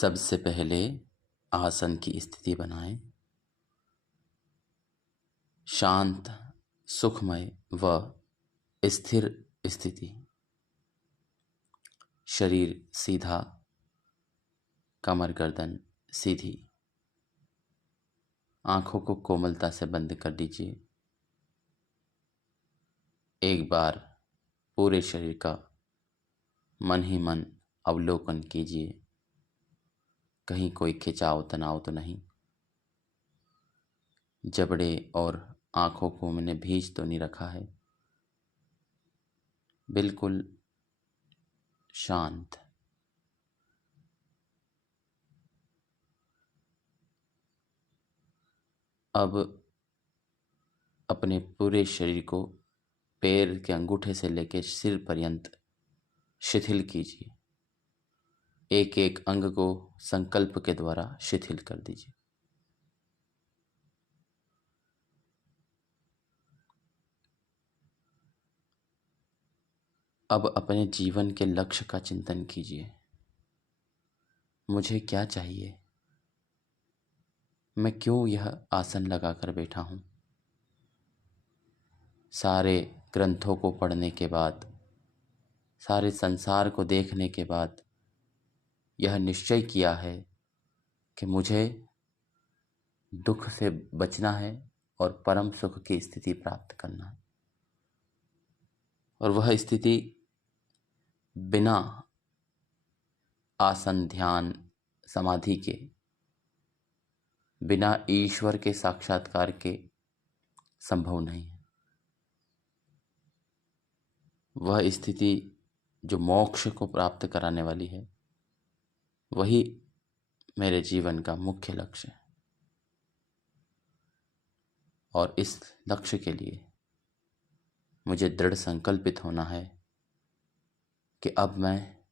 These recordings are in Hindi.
सबसे पहले आसन की स्थिति बनाएं। शांत, सुखमय व स्थिर स्थिति। शरीर सीधा, कमर गर्दन सीधी। आंखों को कोमलता से बंद कर लीजिए। एक बार पूरे शरीर का मन ही मन अवलोकन कीजिए। कहीं कोई खिंचाव तनाव तो नहीं। जबड़े और आंखों को मैंने भींच तो नहीं रखा है। बिल्कुल शांत। अब अपने पूरे शरीर को पैर के अंगूठे से लेकर सिर पर्यंत शिथिल कीजिए। एक एक अंग को संकल्प के द्वारा शिथिल कर दीजिए। अब अपने जीवन के लक्ष्य का चिंतन कीजिए। मुझे क्या चाहिए? मैं क्यों यह आसन लगाकर बैठा हूं? सारे ग्रंथों को पढ़ने के बाद, सारे संसार को देखने के बाद यह निश्चय किया है कि मुझे दुख से बचना है और परम सुख की स्थिति प्राप्त करना है। और वह स्थिति बिना आसन, ध्यान, समाधि के, बिना ईश्वर के साक्षात्कार के संभव नहीं है। वह स्थिति जो मोक्ष को प्राप्त कराने वाली है, वही मेरे जीवन का मुख्य लक्ष्य है। और इस लक्ष्य के लिए मुझे दृढ़ संकल्पित होना है कि अब मैं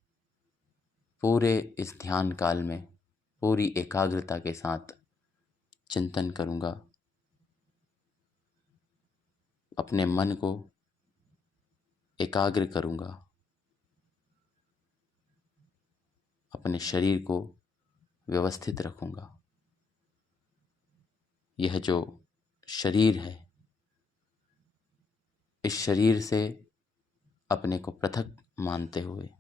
पूरे इस ध्यान काल में पूरी एकाग्रता के साथ चिंतन करूंगा। अपने मन को एकाग्र करूंगा। अपने शरीर को व्यवस्थित रखूंगा। यह जो शरीर है, इस शरीर से अपने को पृथक मानते हुए,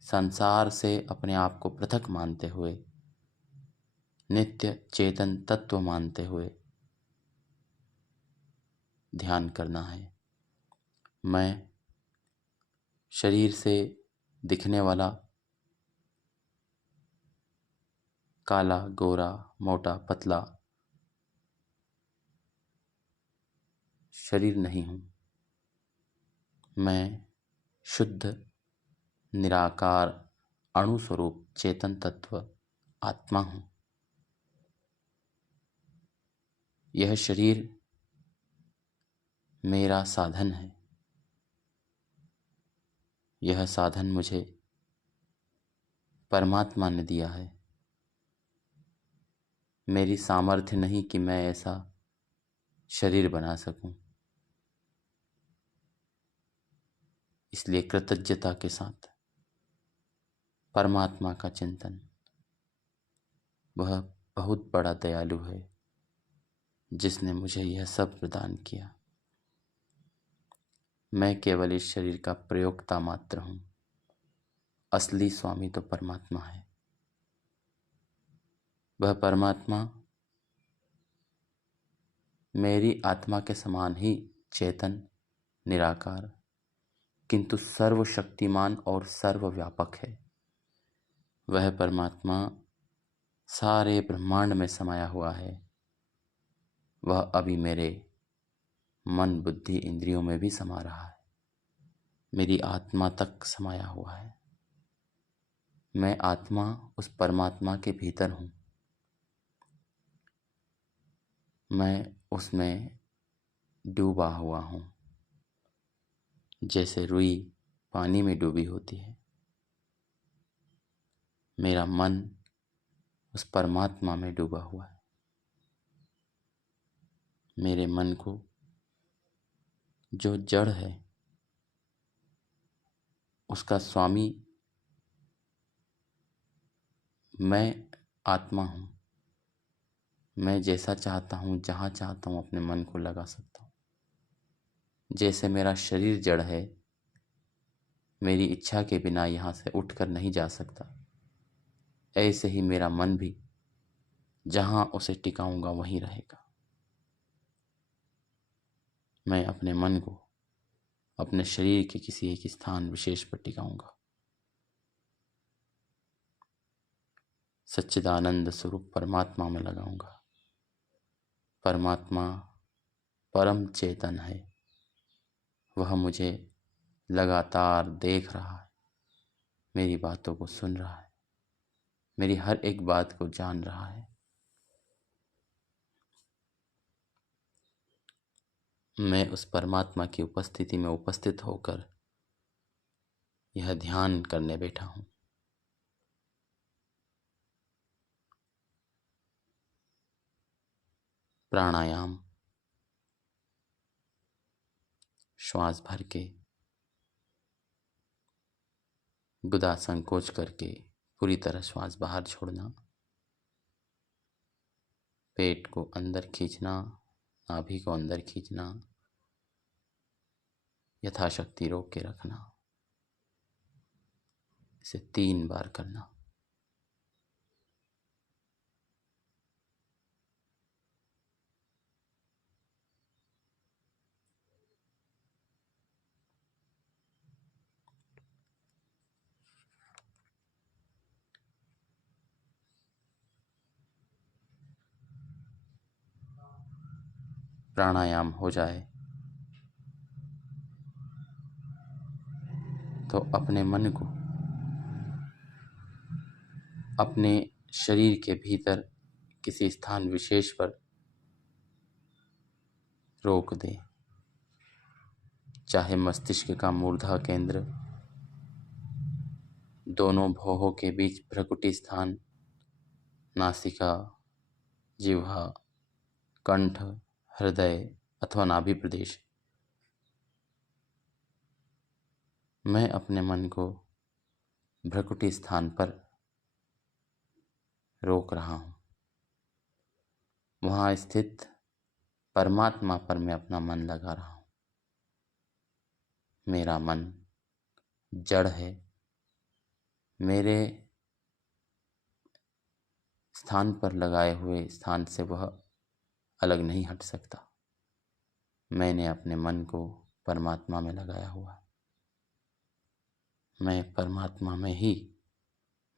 संसार से अपने आप को पृथक मानते हुए, नित्य चेतन तत्व मानते हुए ध्यान करना है। मैं शरीर से दिखने वाला काला, गोरा, मोटा, पतला शरीर नहीं हूं। मैं शुद्ध निराकार अणु स्वरूप चेतन तत्व आत्मा हूं। यह शरीर मेरा साधन है। यह साधन मुझे परमात्मा ने दिया है। मेरी सामर्थ्य नहीं कि मैं ऐसा शरीर बना सकूं। इसलिए कृतज्ञता के साथ परमात्मा का चिंतन। वह बहुत बड़ा दयालु है जिसने मुझे यह सब प्रदान किया। मैं केवल इस शरीर का प्रयोक्ता मात्र हूं। असली स्वामी तो परमात्मा है। वह परमात्मा मेरी आत्मा के समान ही चेतन, निराकार, किंतु सर्वशक्तिमान और सर्वव्यापक है। वह परमात्मा सारे ब्रह्मांड में समाया हुआ है। वह अभी मेरे मन, बुद्धि, इंद्रियों में भी समा रहा है। मेरी आत्मा तक समाया हुआ है। मैं आत्मा उस परमात्मा के भीतर हूं। मैं उसमें डूबा हुआ हूं, जैसे रुई पानी में डूबी होती है। मेरा मन उस परमात्मा में डूबा हुआ है। मेरे मन को जो जड़ है उसका स्वामी मैं आत्मा हूँ। मैं जैसा चाहता हूँ, जहाँ चाहता हूँ अपने मन को लगा सकता हूँ। जैसे मेरा शरीर जड़ है, मेरी इच्छा के बिना यहाँ से उठकर नहीं जा सकता, ऐसे ही मेरा मन भी जहाँ उसे टिकाऊंगा वहीं रहेगा। मैं अपने मन को अपने शरीर के किसी एक स्थान विशेष पर टिकाऊंगा। सच्चिदानंद स्वरूप परमात्मा में लगाऊंगा। परमात्मा परम चेतन है, वह मुझे लगातार देख रहा है, मेरी बातों को सुन रहा है, मेरी हर एक बात को जान रहा है। मैं उस परमात्मा की उपस्थिति में उपस्थित होकर यह ध्यान करने बैठा हूँ। प्राणायाम, श्वास भर के गुदा संकोच करके पूरी तरह श्वास बाहर छोड़ना, पेट को अंदर खींचना, नाभि को अंदर खींचना, यथाशक्ति रोक के रखना। इसे 3 बार करना। प्राणायाम हो जाए तो अपने मन को अपने शरीर के भीतर किसी स्थान विशेष पर रोक दें। चाहे मस्तिष्क का मूर्धा केंद्र, दोनों भौहों के बीच भ्रुकुटी स्थान, नासिका, जिह्वा, कंठ, हृदय अथवा नाभि प्रदेश। मैं अपने मन को भ्रुकुटी स्थान पर रोक रहा हूँ। वहाँ स्थित परमात्मा पर मैं अपना मन लगा रहा हूँ। मेरा मन जड़ है, मेरे स्थान पर लगाए हुए स्थान से वह अलग नहीं हट सकता। मैंने अपने मन को परमात्मा में लगाया हुआ है। मैं परमात्मा में ही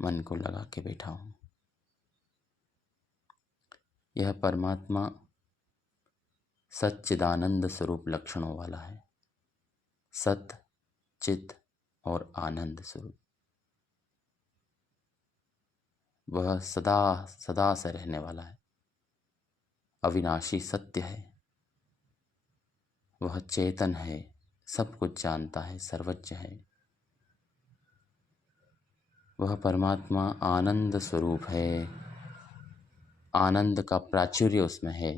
मन को लगा के बैठा हूँ। यह परमात्मा सच्चिदानंद स्वरूप लक्षणों वाला है। सत, चित और आनंद स्वरूप। वह सदा सदा से रहने वाला है, अविनाशी सत्य है। वह चेतन है, सब कुछ जानता है, सर्वज्ञ है। वह परमात्मा आनंद स्वरूप है। आनंद का प्राचुर्य उसमें है।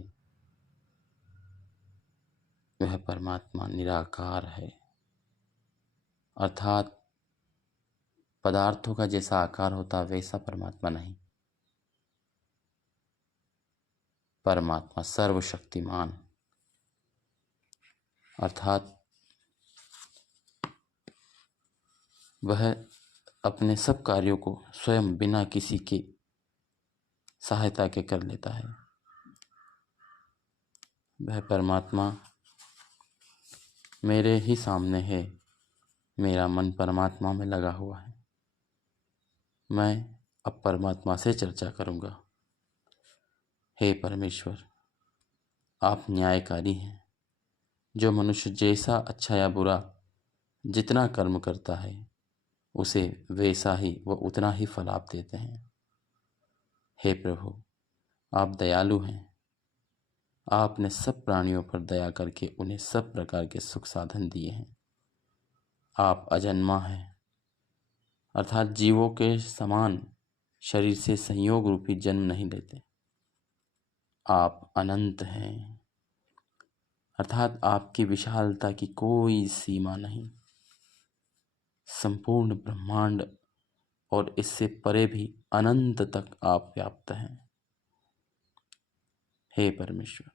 वह परमात्मा निराकार है, अर्थात पदार्थों का जैसा आकार होता वैसा परमात्मा नहीं। परमात्मा सर्वशक्तिमान, अर्थात वह अपने सब कार्यों को स्वयं बिना किसी की सहायता के कर लेता है। वह परमात्मा मेरे ही सामने है। मेरा मन परमात्मा में लगा हुआ है। मैं अब परमात्मा से चर्चा करूंगा। हे परमेश्वर, आप न्यायकारी हैं। जो मनुष्य जैसा अच्छा या बुरा जितना कर्म करता है, उसे वैसा ही व उतना ही फल आप देते हैं। हे प्रभु, आप दयालु हैं। आपने सब प्राणियों पर दया करके उन्हें सब प्रकार के सुख साधन दिए हैं। आप अजन्मा हैं, अर्थात जीवों के समान शरीर से संयोग रूपी जन्म नहीं लेते। आप अनंत हैं, अर्थात आपकी विशालता की कोई सीमा नहीं। संपूर्ण ब्रह्मांड और इससे परे भी अनंत तक आप व्याप्त हैं। हे परमेश्वर,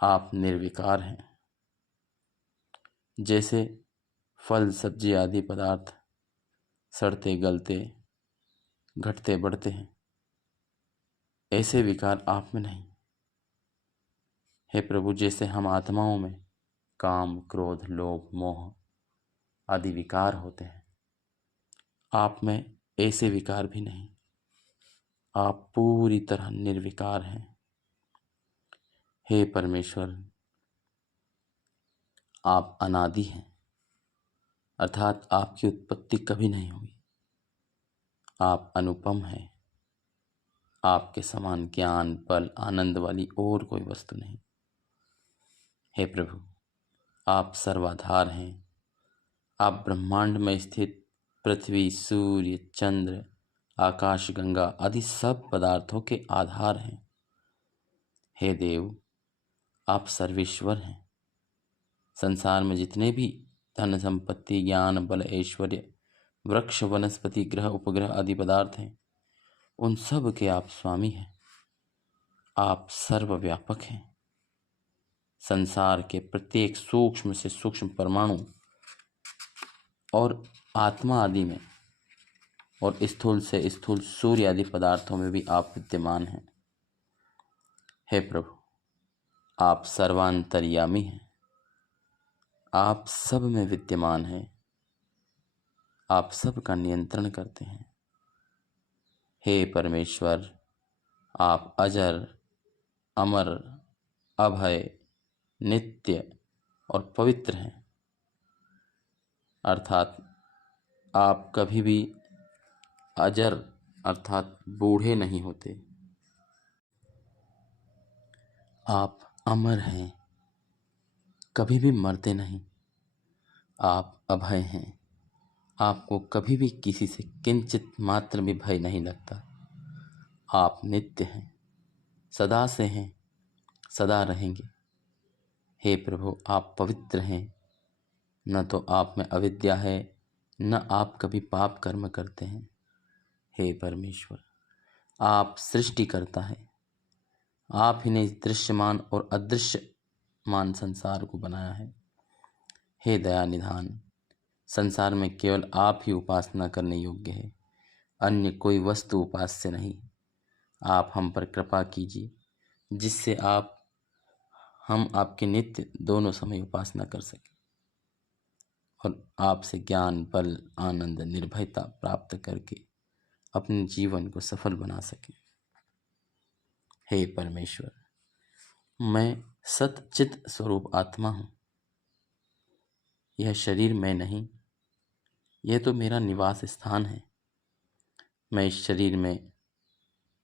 आप निर्विकार हैं। जैसे फल, सब्जी आदि पदार्थ सड़ते गलते घटते बढ़ते हैं, ऐसे विकार आप में नहीं। हे प्रभु, जैसे हम आत्माओं में काम, क्रोध, लोभ, मोह आदि विकार होते हैं, आप में ऐसे विकार भी नहीं। आप पूरी तरह निर्विकार हैं। हे परमेश्वर, आप अनादि हैं, अर्थात आपकी उत्पत्ति कभी नहीं हुई। आप अनुपम हैं। आपके समान ज्ञान, बल, आनंद वाली और कोई वस्तु नहीं। हे प्रभु, आप सर्वाधार हैं। आप ब्रह्मांड में स्थित पृथ्वी, सूर्य, चंद्र, आकाश, गंगा आदि सब पदार्थों के आधार हैं। हे देव, आप सर्वेश्वर हैं। संसार में जितने भी धन, संपत्ति, ज्ञान, बल, ऐश्वर्य, वृक्ष, वनस्पति, ग्रह, उपग्रह आदि पदार्थ हैं, उन सब के आप स्वामी हैं। आप सर्वव्यापक हैं। संसार के प्रत्येक सूक्ष्म से सूक्ष्म परमाणु और आत्मा आदि में और स्थूल से स्थूल सूर्य आदि पदार्थों में भी आप विद्यमान हैं। हे प्रभु, आप सर्वांतर्यामी हैं। आप सब में विद्यमान हैं। आप सब का नियंत्रण करते हैं। हे परमेश्वर, आप अजर, अमर, अभय, नित्य और पवित्र हैं। अर्थात आप कभी भी अजर अर्थात बूढ़े नहीं होते। आप अमर हैं, कभी भी मरते नहीं। आप अभय हैं, आपको कभी भी किसी से किंचित मात्र भी भय नहीं लगता। आप नित्य हैं, सदा से हैं, सदा रहेंगे। हे प्रभु, आप पवित्र हैं। न तो आप में अविद्या है, न आप कभी पाप कर्म करते हैं। हे परमेश्वर, आप सृष्टि करता है। आप ही ने दृश्यमान और अदृश्यमान संसार को बनाया है। हे दया निधान, संसार में केवल आप ही उपासना करने योग्य है, अन्य कोई वस्तु उपास्य नहीं। आप हम पर कृपा कीजिए, जिससे हम आपके नित्य दोनों समय उपासना कर सकें और आपसे ज्ञान, बल, आनंद, निर्भयता प्राप्त करके अपने जीवन को सफल बना सकें। हे परमेश्वर, मैं सच्चित स्वरूप आत्मा हूँ। यह शरीर मैं नहीं, यह तो मेरा निवास स्थान है। मैं इस शरीर में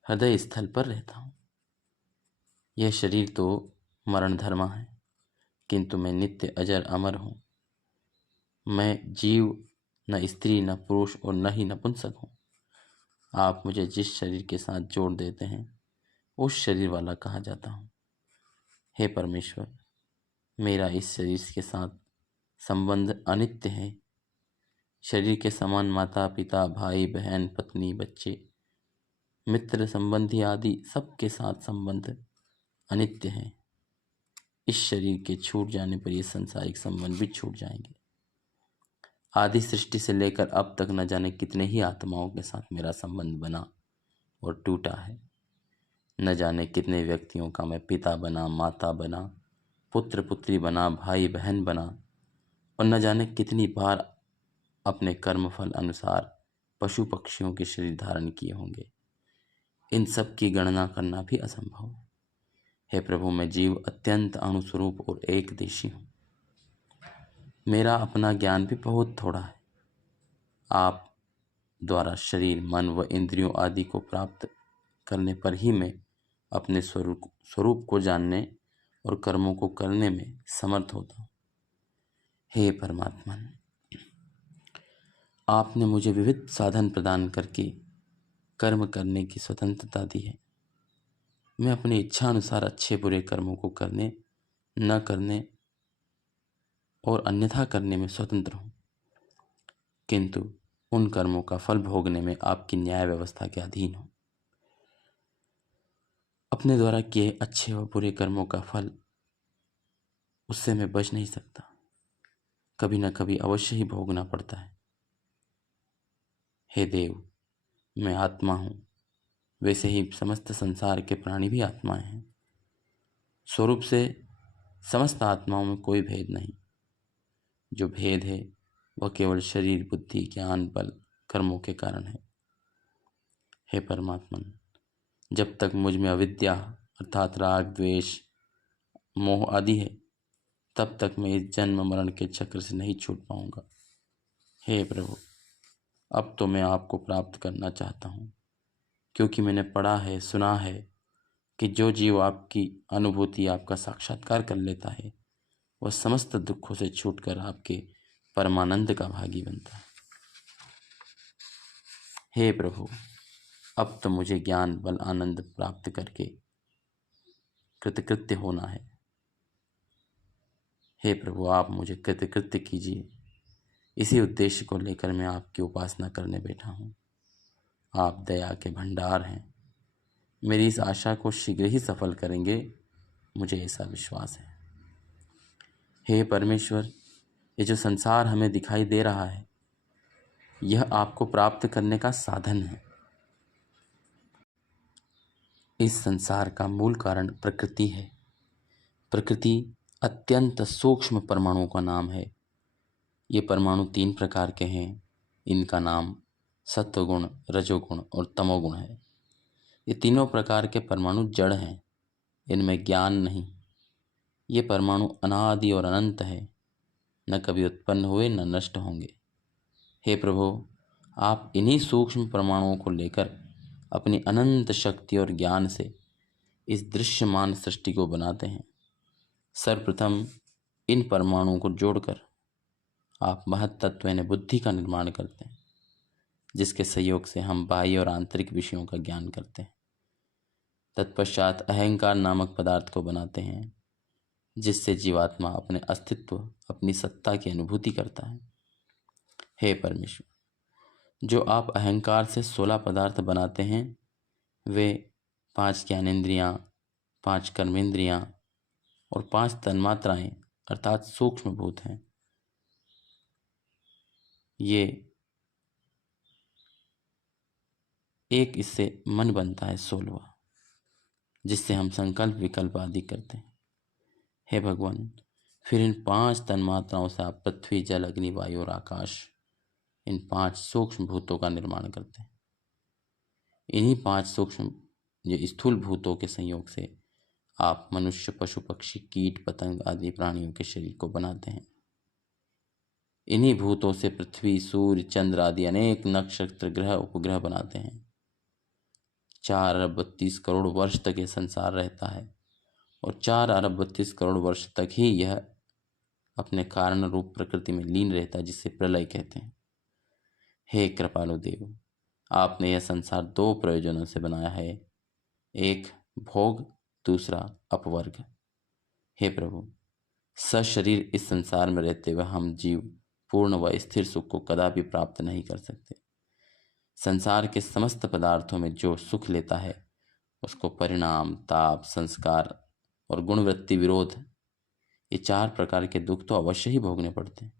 हृदय स्थल पर रहता हूँ। यह शरीर तो मरण धर्मा है, किंतु मैं नित्य अजर अमर हूँ। मैं जीव, न स्त्री, न पुरुष और न ही नपुंसक हूँ। आप मुझे जिस शरीर के साथ जोड़ देते हैं, उस शरीर वाला कहा जाता हूँ। हे परमेश्वर, मेरा इस शरीर के साथ संबंध अनित्य है। शरीर के समान माता, पिता, भाई, बहन, पत्नी, बच्चे, मित्र, संबंधी आदि सबके साथ संबंध अनित्य है। इस शरीर के छूट जाने पर ये सांसारिक संबंध भी छूट जाएंगे। आदि सृष्टि से लेकर अब तक न जाने कितने ही आत्माओं के साथ मेरा संबंध बना और टूटा है। न जाने कितने व्यक्तियों का मैं पिता बना, माता बना, पुत्र पुत्री बना, भाई बहन बना, और न जाने कितनी बार अपने कर्मफल अनुसार पशु पक्षियों के शरीर धारण किए होंगे। इन सब की गणना करना भी असंभव है। हे प्रभु, मैं जीव अत्यंत अणुस्वरूप और एक देशी हूँ। मेरा अपना ज्ञान भी बहुत थोड़ा है। आप द्वारा शरीर, मन व इंद्रियों आदि को प्राप्त करने पर ही मैं अपने स्वरूप को जानने और कर्मों को करने में समर्थ होता हूँ। हे परमात्मा, आपने मुझे विविध साधन प्रदान करके कर्म करने की स्वतंत्रता दी है। मैं अपनी इच्छा अनुसार अच्छे बुरे कर्मों को करने, न करने और अन्यथा करने में स्वतंत्र हूँ। किंतु उन कर्मों का फल भोगने में आपकी न्याय व्यवस्था के अधीन हूँ। अपने द्वारा किए अच्छे और बुरे कर्मों का फल उससे मैं बच नहीं सकता, कभी न कभी अवश्य ही भोगना पड़ता है। हे देव, मैं आत्मा हूँ, वैसे ही समस्त संसार के प्राणी भी आत्माएं हैं। स्वरूप से समस्त आत्माओं में कोई भेद नहीं। जो भेद है वह केवल शरीर, बुद्धि, ज्ञान, बल, कर्मों के कारण है। हे परमात्मन, जब तक मुझ में अविद्या अर्थात राग, द्वेष, मोह आदि है, तब तक मैं इस जन्म मरण के चक्र से नहीं छूट पाऊंगा। हे प्रभु, अब तो मैं आपको प्राप्त करना चाहता हूँ, क्योंकि मैंने पढ़ा है, सुना है कि जो जीव आपकी अनुभूति, आपका साक्षात्कार कर लेता है, वह समस्त दुखों से छूटकर आपके परमानंद का भागी बनता है। हे प्रभु, अब तो मुझे ज्ञान, बल, आनंद प्राप्त करके कृतकृत्य होना है। हे प्रभु, आप मुझे कृतकृत्य कीजिए। इसी उद्देश्य को लेकर मैं आपकी उपासना करने बैठा हूँ। आप दया के भंडार हैं। मेरी इस आशा को शीघ्र ही सफल करेंगे, मुझे ऐसा विश्वास है। हे परमेश्वर, ये जो संसार हमें दिखाई दे रहा है, यह आपको प्राप्त करने का साधन है। इस संसार का मूल कारण प्रकृति है। प्रकृति अत्यंत सूक्ष्म परमाणुओं का नाम है। ये परमाणु 3 प्रकार के हैं। इनका नाम सत्वगुण, रजोगुण और तमोगुण है। ये तीनों प्रकार के परमाणु जड़ हैं, इनमें ज्ञान नहीं। ये परमाणु अनादि और अनंत है, न कभी उत्पन्न हुए न नष्ट होंगे। हे प्रभु, आप इन्हीं सूक्ष्म परमाणुओं को लेकर अपनी अनंत शक्ति और ज्ञान से इस दृश्यमान सृष्टि को बनाते हैं। सर्वप्रथम इन परमाणुओं को जोड़कर आप महत्तत्व यानी बुद्धि का निर्माण करते हैं, जिसके सहयोग से हम बाह्य और आंतरिक विषयों का ज्ञान करते हैं। तत्पश्चात अहंकार नामक पदार्थ को बनाते हैं, जिससे जीवात्मा अपने अस्तित्व, अपनी सत्ता की अनुभूति करता है। हे परमेश्वर, जो आप अहंकार से 16 पदार्थ बनाते हैं, वे 5 ज्ञानेंद्रियाँ, 5 कर्मेंद्रियाँ और 5 तन्मात्राएं अर्थात सूक्ष्म भूत हैं। ये एक इससे मन बनता है 16वां, जिससे हम संकल्प विकल्प आदि करते हैं। हे भगवान, फिर इन 5 तन्मात्राओं से आप पृथ्वी, जल, अग्नि, वायु और आकाश, इन 5 सूक्ष्म भूतों का निर्माण करते हैं। इन्हीं 5 सूक्ष्म जो स्थूल भूतों के संयोग से आप मनुष्य, पशु, पक्षी, कीट, पतंग आदि प्राणियों के शरीर को बनाते हैं। इन्हीं भूतों से पृथ्वी, सूर्य, चंद्र आदि अनेक नक्षत्र, ग्रह, उपग्रह बनाते हैं। 4 अरब 32 करोड़ वर्ष तक यह संसार रहता है और 4 अरब 32 करोड़ वर्ष तक ही यह अपने कारण रूप प्रकृति में लीन रहता है, जिसे प्रलय कहते हैं। हे कृपालु देव, आपने यह संसार 2 प्रयोजनों से बनाया है, एक भोग, दूसरा अपवर्ग। हे प्रभु, सशरीर इस संसार में रहते हुए हम जीव पूर्ण व स्थिर सुख को कदापि प्राप्त नहीं कर सकते। संसार के समस्त पदार्थों में जो सुख लेता है, उसको परिणाम, ताप, संस्कार और गुणवृत्ति विरोध, ये 4 प्रकार के दुख तो अवश्य ही भोगने पड़ते हैं।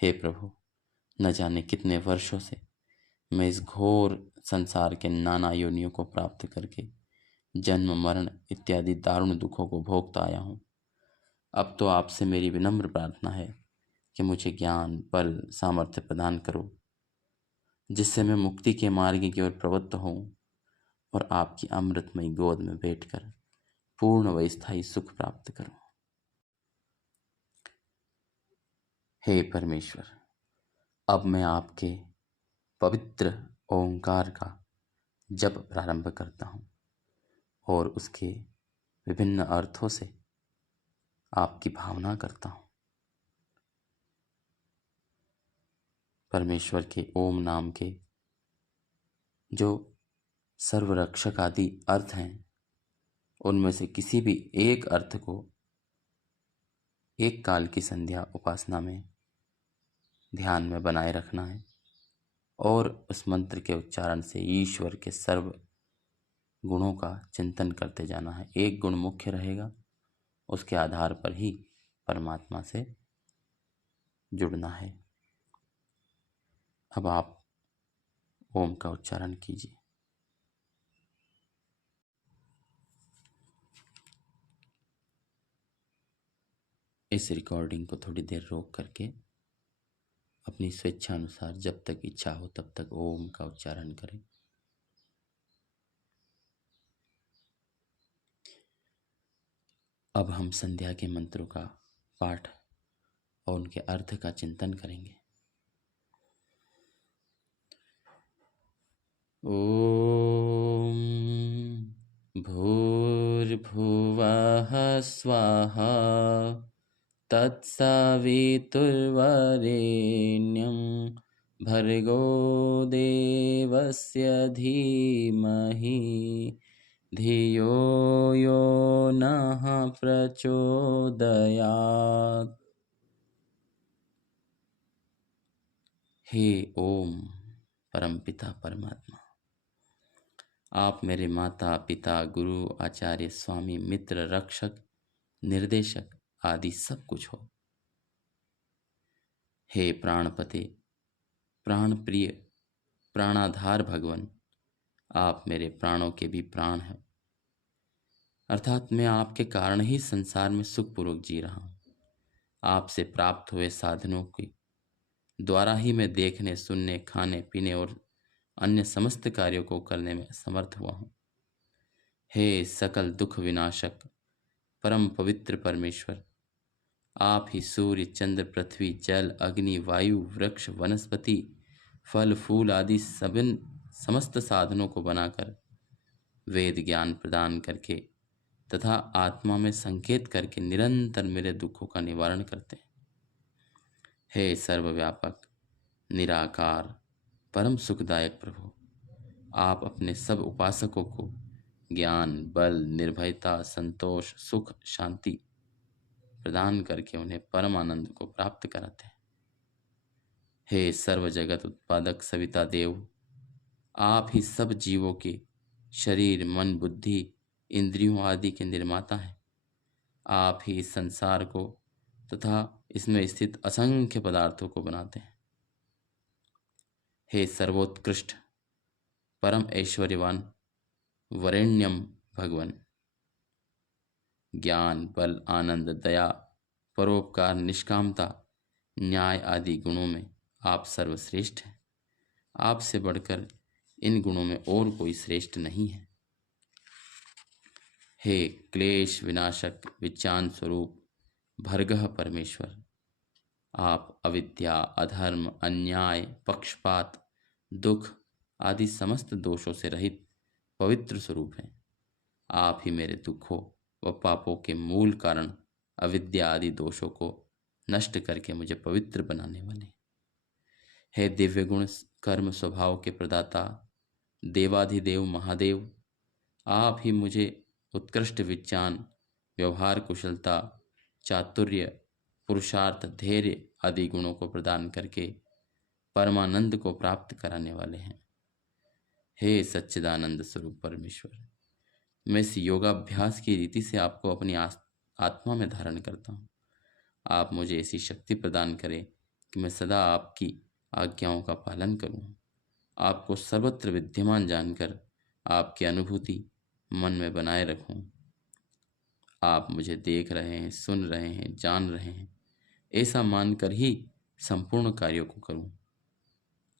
हे प्रभु, न जाने कितने वर्षों से मैं इस घोर संसार के नाना योनियों को प्राप्त करके जन्म, मरण इत्यादि दारुण दुखों को भोगता आया हूँ। अब तो आपसे मेरी विनम्र प्रार्थना है कि मुझे ज्ञान, बल, सामर्थ्य प्रदान करो, जिससे मैं मुक्ति के मार्ग की ओर प्रवृत्त हूँ और आपकी अमृतमयी गोद में बैठकर पूर्ण व स्थायी सुख प्राप्त करूं। हे परमेश्वर, अब मैं आपके पवित्र ओंकार का जप प्रारंभ करता हूं और उसके विभिन्न अर्थों से आपकी भावना करता हूं। परमेश्वर के ओम नाम के जो सर्वरक्षक आदि अर्थ हैं, उनमें से किसी भी एक अर्थ को एक काल की संध्या उपासना में ध्यान में बनाए रखना है। और उस मंत्र के उच्चारण से ईश्वर के सर्व गुणों का चिंतन करते जाना है। एक गुण मुख्य रहेगा, उसके आधार पर ही परमात्मा से जुड़ना है। अब आप ओम का उच्चारण कीजिए। इस रिकॉर्डिंग को थोड़ी देर रोक करके अपनी स्वेच्छा अनुसार जब तक इच्छा हो तब तक ओम का उच्चारण करें। अब हम संध्या के मंत्रों का पाठ और उनके अर्थ का चिंतन करेंगे। ओम भूर्भुवः स्वाहा तत्सवितुर्वरेण्यं भर्गो देवस्य धीमहि धियो यो नः प्रचोदयात्। हे ओम परमपिता परमात्मा, आप मेरे माता पिता गुरु आचार्य स्वामी मित्र रक्षक निर्देशक आदि सब कुछ हो। हे प्राणपते प्राण प्रिय प्राणाधार भगवन, आप मेरे प्राणों के भी प्राण हैं, अर्थात मैं आपके कारण ही संसार में सुखपूर्वक जी रहा हूँ। आपसे प्राप्त हुए साधनों के द्वारा ही मैं देखने सुनने खाने पीने और अन्य समस्त कार्यों को करने में समर्थ हुआ हूँ। हे सकल दुख विनाशक परम पवित्र परमेश्वर, आप ही सूर्य चंद्र पृथ्वी जल अग्नि वायु वृक्ष वनस्पति फल फूल आदि सभी समस्त साधनों को बनाकर वेद ज्ञान प्रदान करके तथा आत्मा में संकेत करके निरंतर मेरे दुखों का निवारण करते हैं। हे सर्वव्यापक निराकार परम सुखदायक प्रभु, आप अपने सब उपासकों को ज्ञान बल निर्भयता संतोष सुख शांति प्रदान करके उन्हें परम आनंद को प्राप्त कराते हैं। हे सर्व जगत उत्पादक सविता देव, आप ही सब जीवों के शरीर मन बुद्धि इंद्रियों आदि के निर्माता हैं। आप ही इस संसार को तथा इसमें स्थित असंख्य पदार्थों को बनाते हैं। हे सर्वोत्कृष्ट परम ऐश्वर्यवान वरेण्यम भगवन, ज्ञान बल आनंद दया परोपकार निष्कामता न्याय आदि गुणों में आप सर्वश्रेष्ठ हैं। आपसे बढ़कर इन गुणों में और कोई श्रेष्ठ नहीं है। हे क्लेश विनाशक विज्ञान स्वरूप भर्गः परमेश्वर, आप अविद्या अधर्म अन्याय पक्षपात दुख आदि समस्त दोषों से रहित पवित्र स्वरूप हैं। आप ही मेरे दुखों व पापों के मूल कारण अविद्या आदि दोषों को नष्ट करके मुझे पवित्र बनाने वाले। हे दिव्य गुण कर्म स्वभाव के प्रदाता देवाधिदेव महादेव, आप ही मुझे उत्कृष्ट विज्ञान व्यवहार कुशलता चातुर्य पुरुषार्थ धैर्य आदि गुणों को प्रदान करके परमानंद को प्राप्त कराने वाले हैं। हे सच्चिदानंद स्वरूप परमेश्वर, मैं इस योगाभ्यास की रीति से आपको अपनी आत्मा में धारण करता हूँ। आप मुझे ऐसी शक्ति प्रदान करें कि मैं सदा आपकी आज्ञाओं का पालन करूँ। आपको सर्वत्र विद्यमान जानकर आपकी अनुभूति मन में बनाए रखूँ। आप मुझे देख रहे हैं सुन रहे हैं जान रहे हैं ऐसा मानकर ही संपूर्ण कार्यों को करूँ।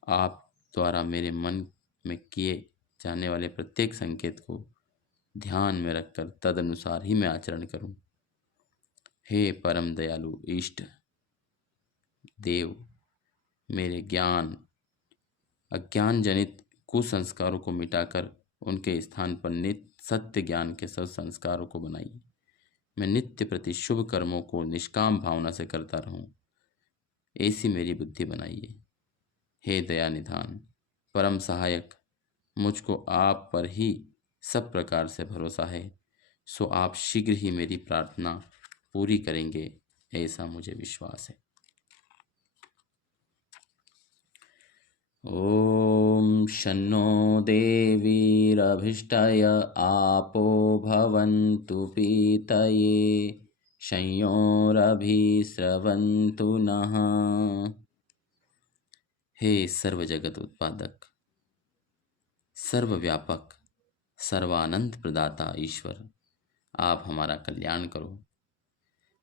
आप द्वारा मेरे मन में किए जाने वाले प्रत्येक संकेत को ध्यान में रखकर तदनुसार ही मैं आचरण करूं। हे परम दयालु इष्ट देव, मेरे ज्ञान अज्ञान जनित कुसंस्कारों को मिटाकर उनके स्थान पर नित्य सत्य ज्ञान के संस्कारों को बनाइए। मैं नित्य प्रति शुभ कर्मों को निष्काम भावना से करता रहूं, ऐसी मेरी बुद्धि बनाइए। हे दया निधान परम सहायक, मुझको आप पर ही सब प्रकार से भरोसा है, सो आप शीघ्र ही मेरी प्रार्थना पूरी करेंगे, ऐसा मुझे विश्वास है। ॐ शन्नो देवीरभिष्टय आपो भवन्तु पीतये संयोरभिस्रवन्तु नः। हे सर्व जगत उत्पादक, सर्वव्यापक, सर्वानंद प्रदाता ईश्वर, आप हमारा कल्याण करो।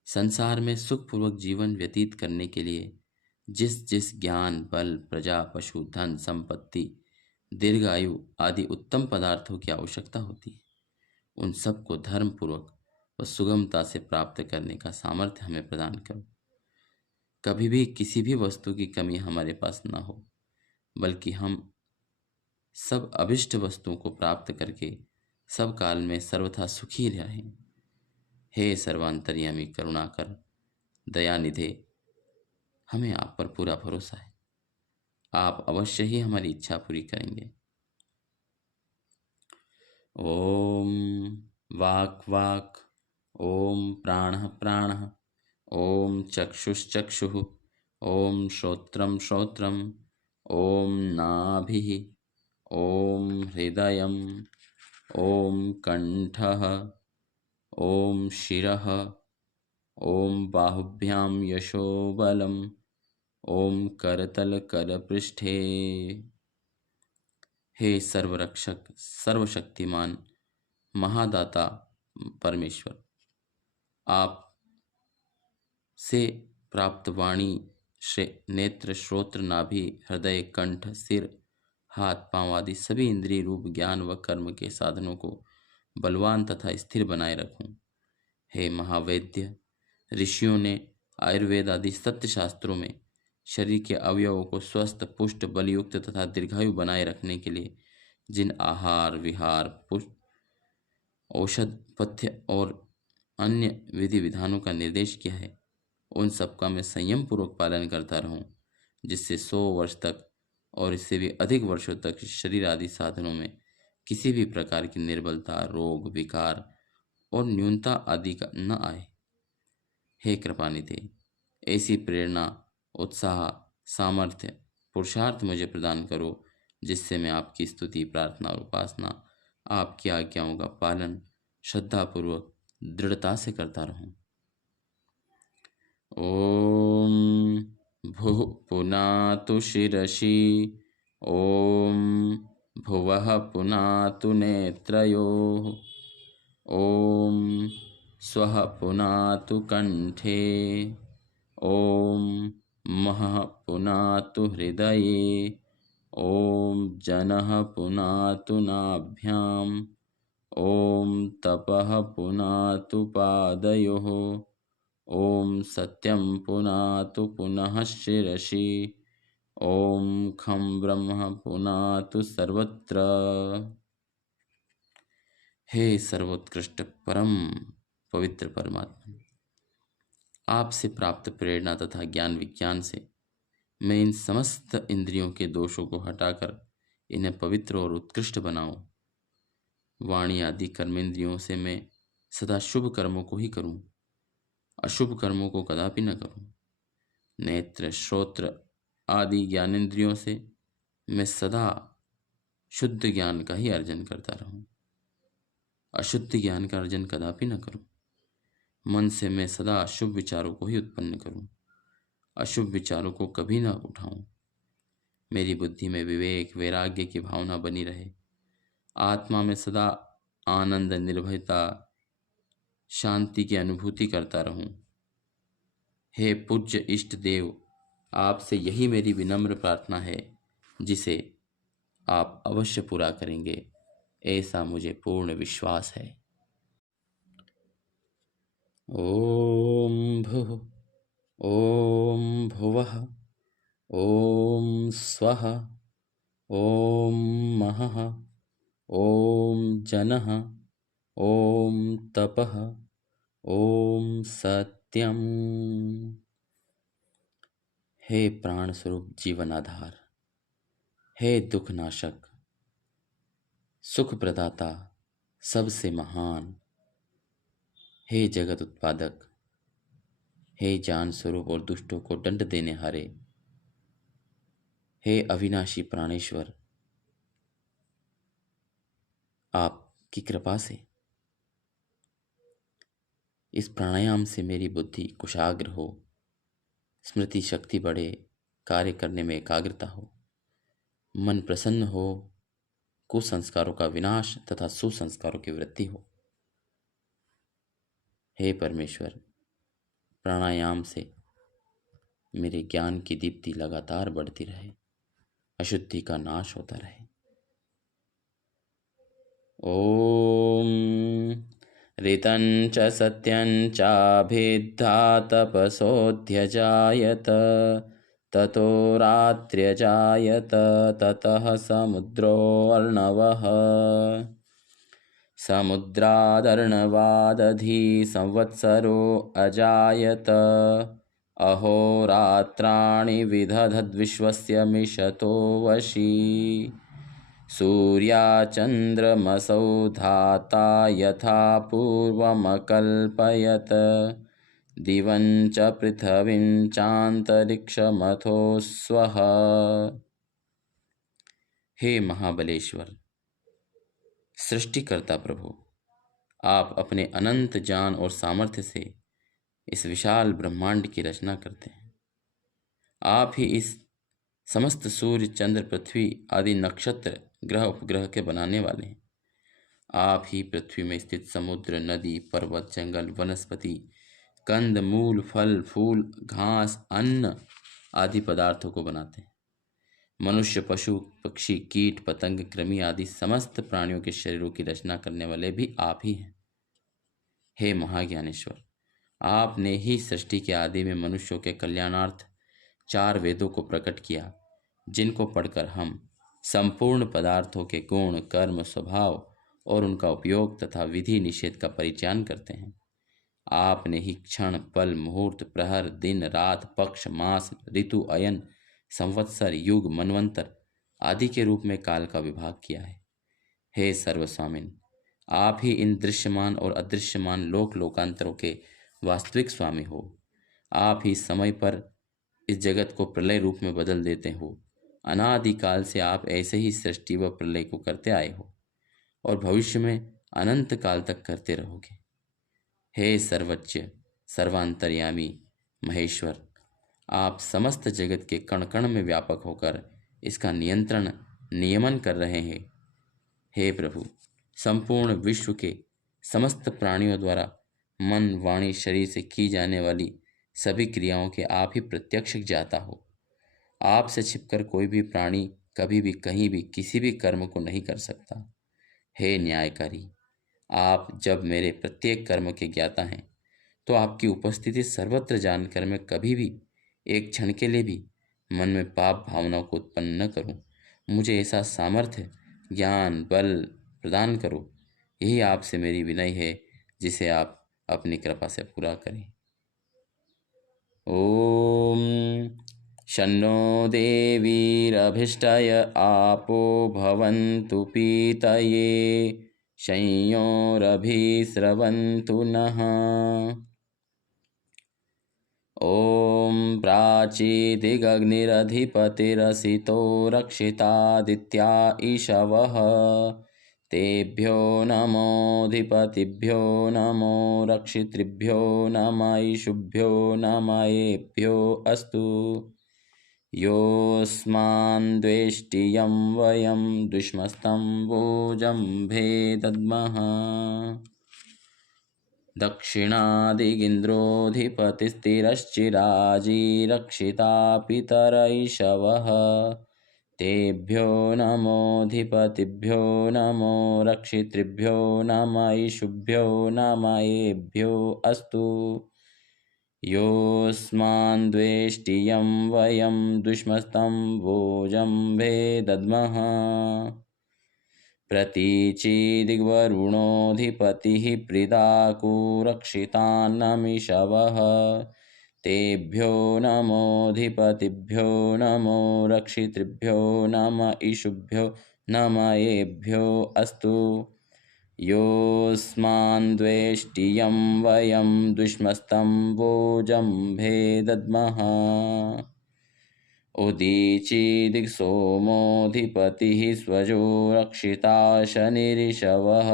संसार में सुखपूर्वक जीवन व्यतीत करने के लिए जिस जिस ज्ञान, बल, प्रजा, पशु, धन, संपत्ति, दीर्घायु आदि उत्तम पदार्थों की आवश्यकता होती है, उन सबको धर्म पूर्वक व सुगमता से प्राप्त करने का सामर्थ्य हमें प्रदान करो। कभी भी किसी भी वस्तु की कमी हमारे पास न हो, बल्कि हम सब अभिष्ट वस्तुओं को प्राप्त करके सब काल में सर्वथा सुखी रहें। हे सर्वांतर्यामी करुणाकर दयानिधे, हमें आप पर पूरा भरोसा है, आप अवश्य ही हमारी इच्छा पूरी करेंगे। ओम वाक् वाक्, ओम प्राणः प्राणः, ओम चक्षुश्चक्षुः, ओम श्रोत्रं श्रोत्रम्, ओम नाभिः, ओम हृदयम्, ओम कंठः, ओम शिरः, ओम बाहुभ्यां यशोबलम्, ओम करतल करपृष्ठे। हे सर्वरक्षक, सर्वशक्तिमान, महादाता परमेश्वर, आप से प्राप्त वाणी, नेत्र, श्रोत्र, नाभि, हृदय, कंठ, सिर, हाथ, पांव आदि सभी इंद्रिय रूप ज्ञान व कर्म के साधनों को बलवान तथा स्थिर बनाए रखूं। हे महावैद्य, ऋषियों ने आयुर्वेद आदि सत्य शास्त्रों में शरीर के अवयवों को स्वस्थ, पुष्ट, बलयुक्त तथा दीर्घायु बनाए रखने के लिए जिन आहार, विहार, पुष्ट, औषध, पथ्य और अन्य विधि विधानों का निर्देश किया है, उन सबका मैं संयम पूर्वक पालन करता रहूं, जिससे 100 वर्ष तक और इससे भी अधिक वर्षों तक शरीर आदि साधनों में किसी भी प्रकार की निर्बलता, रोग, विकार और न्यूनता आदि का न आए। हे कृपानिधि, ऐसी प्रेरणा, उत्साह, सामर्थ्य, पुरुषार्थ मुझे प्रदान करो, जिससे मैं आपकी स्तुति, प्रार्थना और उपासना, आपकी आज्ञाओं का पालन श्रद्धापूर्वक दृढ़ता से करता रहूं। ओम भुः पुनातु शिरसि, ओम भुवः पुनातु नेत्रयोः, ओम स्वः पुनातु कंठे, ओम महः पुनातु हृदये, ओम जनः पुनातु नाभ्याम्, ओम तपः पुनातु पादयोः, ओम सत्यं पुनातु पुनः शिरसि, ओम खं ब्रह्म पुनातु सर्वत्र। हे सर्वोत्कृष्ट परम पवित्र परमात्मा, आपसे प्राप्त प्रेरणा तथा ज्ञान विज्ञान से मैं इन समस्त इंद्रियों के दोषों को हटाकर इन्हें पवित्र और उत्कृष्ट बनाऊं। वाणी आदि कर्मेंद्रियों से मैं सदा शुभ कर्मों को ही करूं, अशुभ कर्मों को कदापि न करूं। नेत्र, श्रोत्र आदि ज्ञानेंद्रियों से मैं सदा शुद्ध ज्ञान का ही अर्जन करता रहूं, अशुद्ध ज्ञान का अर्जन कदापि न करूं। मन से मैं सदा अशुभ विचारों को ही उत्पन्न करूं, अशुभ विचारों को कभी न उठाऊं। मेरी बुद्धि में विवेक, वैराग्य की भावना बनी रहे, आत्मा में सदा आनंद, निर्भयता, शांति की अनुभूति करता रहूं। हे पूज्य इष्ट देव, आपसे यही मेरी विनम्र प्रार्थना है, जिसे आप अवश्य पूरा करेंगे, ऐसा मुझे पूर्ण विश्वास है। ओम भुः, ओम भुवः, ओम स्वः, ओम महः, ओम जनः, ओम तपः, ओम सत्यम। हे प्राण स्वरूप जीवन आधार, हे दुख नाशक, सुख प्रदाता, सबसे महान, हे जगत उत्पादक, हे ज्ञान स्वरूप और दुष्टों को दंड देने हारे, हे अविनाशी प्राणेश्वर, आपकी कृपा से इस प्राणायाम से मेरी बुद्धि कुशाग्र हो, स्मृति शक्ति बढ़े, कार्य करने में एकाग्रता हो, मन प्रसन्न हो, कुसंस्कारों का विनाश तथा सुसंस्कारों की वृद्धि हो। हे परमेश्वर, प्राणायाम से मेरे ज्ञान की दीप्ति लगातार बढ़ती रहे, अशुद्धि का नाश होता रहे। ओम ऋतं च सत्यं चाभिद्धा तपसोऽध्यजायत, ततो रात्र्यजायत, ततः समुद्रोऽर्णवः, समुद्रादर्णवादधी संवत्सरो अजायत, अहोरात्राणि विदधद्विश्वस्य मिषतो वशी, सूर्याचन्द्रमसौ धाता यथा पूर्वमकल्पयत्, दिवं च पृथिवीं चान्तरिक्षमथो स्वः। हे महाबलेश्वर, सृष्टिकर्ता प्रभु, आप अपने अनंत ज्ञान और सामर्थ्य से इस विशाल ब्रह्मांड की रचना करते हैं। आप ही इस समस्त सूर्य, चंद्र, पृथ्वी आदि नक्षत्र, ग्रह, उपग्रह के बनाने वाले हैं। आप ही पृथ्वी में स्थित समुद्र, नदी, पर्वत, जंगल, वनस्पति, कंद, मूल, फल, फूल, घास, अन्न आदि पदार्थों को बनाते हैं। मनुष्य, पशु, पक्षी, कीट, पतंग, कृमि आदि समस्त प्राणियों के शरीरों की रचना करने वाले भी आप ही हैं। हे महाज्ञानेश्वर, आपने ही सृष्टि के आदि में मनुष्यों के कल्याणार्थ 4 वेदों को प्रकट किया, जिनको पढ़कर हम संपूर्ण पदार्थों के गुण, कर्म, स्वभाव और उनका उपयोग तथा विधि निषेध का परिज्ञान करते हैं। आपने ही क्षण, पल, मुहूर्त, प्रहर, दिन, रात, पक्ष, मास, ऋतु, अयन, संवत्सर, युग, मनवंतर आदि के रूप में काल का विभाग किया है। हे सर्वस्वामिन, आप ही इन दृश्यमान और अदृश्यमान लोक लोकांतरों के वास्तविक स्वामी हो। आप ही समय पर इस जगत को प्रलय रूप में बदल देते हो। अनादिकाल से आप ऐसे ही सृष्टि व प्रलय को करते आए हो और भविष्य में अनंत काल तक करते रहोगे। हे सर्वज्ञ, सर्वांतर्यामी महेश्वर, आप समस्त जगत के कण कण में व्यापक होकर इसका नियंत्रण, नियमन कर रहे हैं। हे प्रभु, संपूर्ण विश्व के समस्त प्राणियों द्वारा मन, वाणी, शरीर से की जाने वाली सभी क्रियाओं के आप ही प्रत्यक्ष ज्ञाता हो। आपसे छिपकर कोई भी प्राणी कभी भी, कहीं भी, किसी भी कर्म को नहीं कर सकता। हे न्यायकारी, आप जब मेरे प्रत्येक कर्म के ज्ञाता हैं, तो आपकी उपस्थिति सर्वत्र जानकर मैं कभी भी, एक क्षण के लिए भी मन में पाप भावनाओं को उत्पन्न न करूं। मुझे ऐसा सामर्थ्य, ज्ञान, बल प्रदान करो। यही आपसे मेरी विनय है, जिसे आप अपनी कृपा से पूरा करें। ओम शन्नो देवीरभिष्टय आपो भवन्तु पीतये, संयोरभिस्रवन्तु नः। ॐ प्राचीदिगग्निरधिपतिरसितो रक्षितादित्या ईशवः, तेभ्यो नमोऽधिपतिभ्यो नमो, रक्षितृभ्यो नम, ईशुभ्यो नमयेभ्यो अस्तु। योऽस्मान् द्वेष्टियं वयं दुष्मस्तं वोजम्भे दद्मः। दक्षिणादिगिन्द्रोऽधिपतिस्थिरश्चिराजी, पितर ईशवः, तेभ्यो नमोऽधिपतिभ्यो नमो, रक्षितृभ्यो नम, ईशुभ्यो नमयेभ्यो अस्तु। योऽस्मान् द्वेष्टियं वयं दुष्मस्तं वोजम्भे दद्मः। प्रतीचीदिग्वरुणोऽधिपतिः प्रीदाकुरक्षितान्नमिषवः, तेभ्यो नमोऽधिपतिभ्यो नमो, रक्षितृभ्यो नम, ईशुभ्यो नमयेभ्यो अस्तु। योऽस्मान् द्वेष्टियं वयं दुष्मस्तं वोजम्भे दद्मः। उदीची सोमोऽधिपतिः स्वजो रक्षिता शनिरिषवः।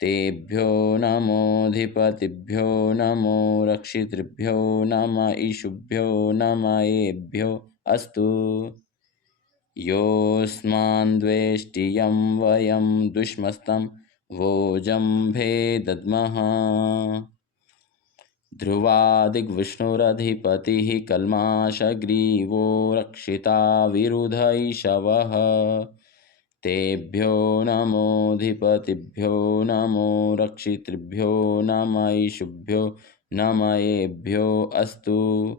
तेभ्यो नमोऽधिपतिभ्यो नमो रक्षितृभ्यो नम ईशुभ्यो नम एभ्यो अस्तु। योऽस्मान्द्वेष्टियं वयं दुष्मस्तं वोजम्भे दद्मः। ध्रुवादिग्विष्णुरधिपतिः कल्माषग्रीवो रक्षिता विरुधैषवः। तेभ्यो नमोऽधिपतिभ्यो नमो रक्षितृभ्यो नम ईशुभ्यो नम एभ्यो अस्तु।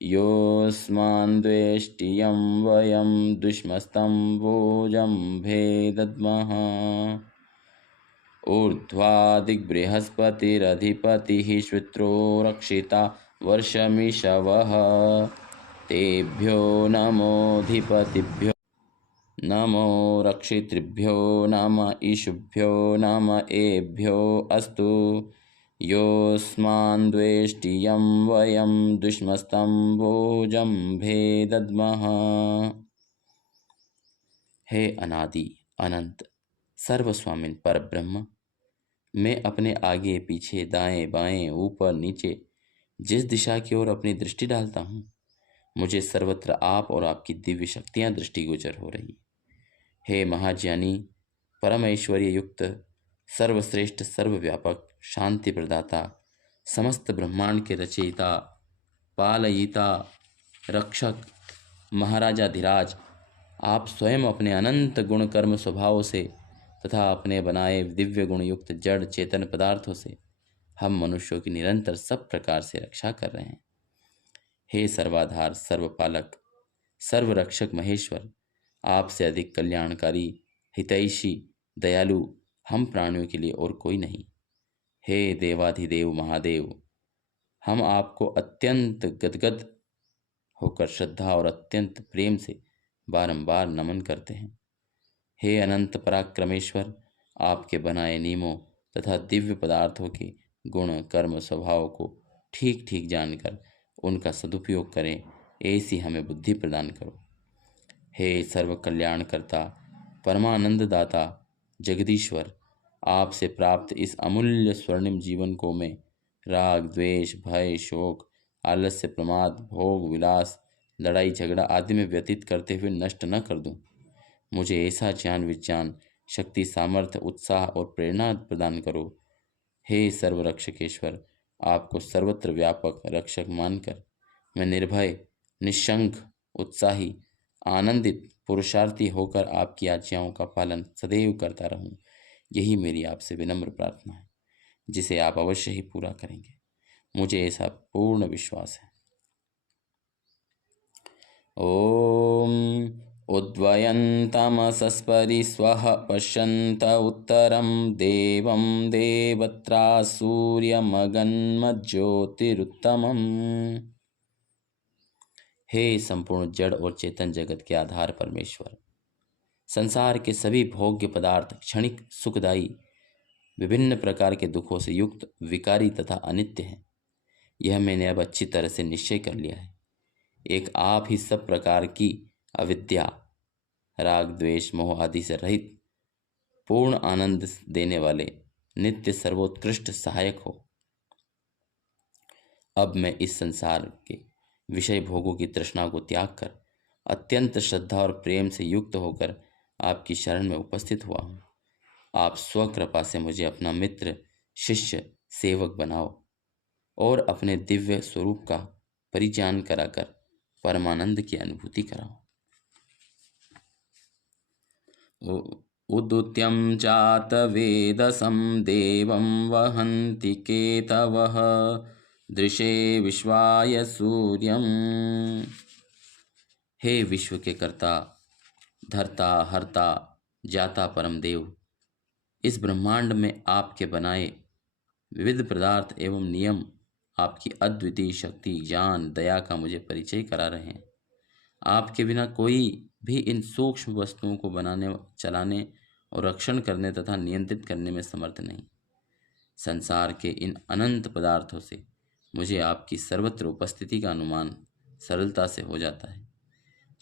योऽस्मान्द्वेष्टियं वयं दुष्मस्तं वोजम्भे दद्मः। ऊर्ध्वादिग्बृहस्पतिरधिपतिः श्वित्रो रक्षिता वर्षमिषवः। तेभ्यो नमोऽधिपतिभ्यो नमो रक्षितृभ्यो नम ईशुभ्यो नम एभ्यो अस्तु। योऽस्मान्द्वेष्टियं वयं दुष्मस्तं वोजम्भे दद्मः। हे अनादि अनंत सर्वस्वामिन परब्रह्म, मैं अपने आगे पीछे दाएं बाएं ऊपर नीचे जिस दिशा की ओर अपनी दृष्टि डालता हूँ, मुझे सर्वत्र आप और आपकी दिव्य शक्तियाँ दृष्टिगोचर हो रही। हे महाज्ञानी परम ऐश्वर्य युक्त सर्वश्रेष्ठ सर्वव्यापक शांति प्रदाता समस्त ब्रह्मांड के रचयिता पालयिता रक्षक महाराजाधिराज, आप स्वयं अपने अनंत गुण कर्म स्वभाव से तथा अपने बनाए दिव्य गुण युक्त जड़ चेतन पदार्थों से हम मनुष्यों की निरंतर सब प्रकार से रक्षा कर रहे हैं। हे सर्वाधार सर्वपालक सर्वरक्षक महेश्वर, आपसे अधिक कल्याणकारी हितैषी दयालु हम प्राणियों के लिए और कोई नहीं। हे देवाधिदेव महादेव, हम आपको अत्यंत गदगद होकर श्रद्धा और अत्यंत प्रेम से बारंबार नमन करते हैं। हे अनंत पराक्रमेश्वर, आपके बनाए नियमों तथा दिव्य पदार्थों के गुण कर्म स्वभाव को ठीक ठीक जानकर उनका सदुपयोग करें, ऐसी हमें बुद्धि प्रदान करो। हे सर्व कल्याणकर्ता परमानंद दाता जगदीश्वर, आपसे प्राप्त इस अमूल्य स्वर्णिम जीवन को मैं राग द्वेष भय शोक आलस्य प्रमाद भोग विलास लड़ाई झगड़ा आदि में व्यतीत करते हुए नष्ट न कर दूं। मुझे ऐसा ज्ञान विज्ञान शक्ति सामर्थ्य उत्साह और प्रेरणा प्रदान करो। हे सर्वरक्षकेश्वर, आपको सर्वत्र व्यापक रक्षक मानकर मैं निर्भय निशंक उत्साही आनंदित पुरुषार्थी होकर आपकी आज्ञाओं का पालन सदैव करता रहूं। यही मेरी आपसे विनम्र प्रार्थना है, जिसे आप अवश्य ही पूरा करेंगे। मुझे ऐसा पूर्ण विश्वास है। ओम उद्वयन्तमसस्परि स्वः पश्यन्त उत्तरं देवं देवत्रा सूर्यमगन्मज्योतिरुत्तमम्। हे संपूर्ण जड़ और चेतन जगत के आधार परमेश्वर, संसार के सभी भोग्य पदार्थ क्षणिक सुखदायी विभिन्न प्रकार के दुखों से युक्त विकारी तथा अनित्य हैं। यह मैंने अब अच्छी तरह से निश्चय कर लिया है। एक आप ही सब प्रकार की अविद्या राग द्वेष मोह आदि से रहित पूर्ण आनंद देने वाले नित्य सर्वोत्कृष्ट सहायक हो। अब मैं इस संसार के विषय भोगों की तृष्णा को त्याग कर अत्यंत श्रद्धा और प्रेम से युक्त होकर आपकी शरण में उपस्थित हुआ हूँ। आप स्वकृपा से मुझे अपना मित्र शिष्य सेवक बनाओ और अपने दिव्य स्वरूप का परिज्ञान कराकर परमानंद की अनुभूति कराओ। उदुत्यं चात वेदसं देवं वहन्ति केतवः दृशे विश्वाय सूर्यम्। हे विश्व के कर्ता धर्ता हर्ता जाता परम देव, इस ब्रह्मांड में आपके बनाए विविध पदार्थ एवं नियम आपकी अद्वितीय शक्ति ज्ञान दया का मुझे परिचय करा रहे हैं। आपके बिना कोई भी इन सूक्ष्म वस्तुओं को बनाने चलाने और रक्षण करने तथा नियंत्रित करने में समर्थ नहीं। संसार के इन अनंत पदार्थों से मुझे आपकी सर्वत्र उपस्थिति का अनुमान सरलता से हो जाता है।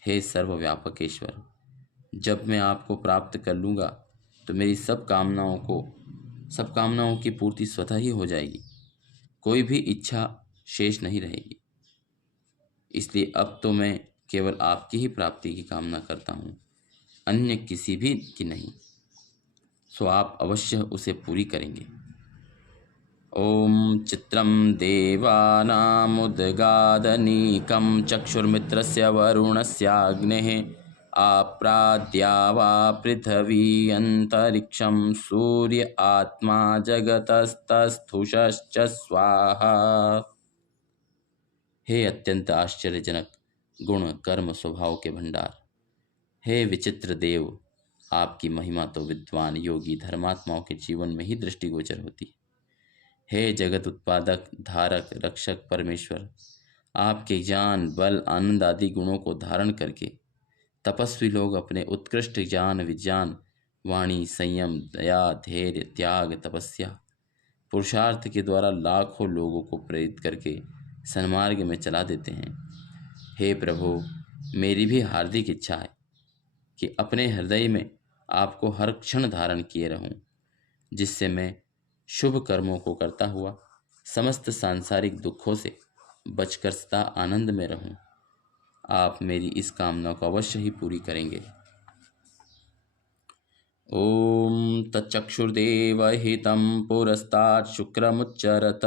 हे सर्वव्यापक ईश्वर, जब मैं आपको प्राप्त कर लूँगा तो मेरी सब कामनाओं की पूर्ति स्वतः ही हो जाएगी। कोई भी इच्छा शेष नहीं रहेगी। इसलिए अब तो मैं केवल आपकी ही प्राप्ति की कामना करता हूँ, अन्य किसी भी की नहीं। सो आप अवश्य उसे पूरी करेंगे। ओम चित्रं देवानामुद्गादनीकं चक्षुर्मित्रस्य वरुणस्याग्नेः आप्राद्या वा पृथिवी अन्तरिक्षं सूर्य आत्मा जगतस्तस्थुषश्च स्वाहा। हे अत्यंत आश्चर्यजनक गुण कर्म स्वभाव के भंडार, हे विचित्र देव, आपकी महिमा तो विद्वान योगी धर्मात्माओं के जीवन में ही दृष्टिगोचर होती है। हे जगत उत्पादक धारक रक्षक परमेश्वर, आपके ज्ञान बल आनंद आदि गुणों को धारण करके तपस्वी लोग अपने उत्कृष्ट ज्ञान विज्ञान वाणी संयम दया धैर्य त्याग तपस्या पुरुषार्थ के द्वारा लाखों लोगों को प्रेरित करके सन्मार्ग में चला देते हैं। हे प्रभु, मेरी भी हार्दिक इच्छा है कि अपने हृदय में आपको हर क्षण धारण किए रहूं, जिससे मैं शुभ कर्मों को करता हुआ समस्त सांसारिक दुखों से बचकर सदा आनंद में रहूं। आप मेरी इस कामना को अवश्य ही पूरी करेंगे। ओम तच्चक्षुर्देव हितं पुरस्तात् शुक्रमुच्चरत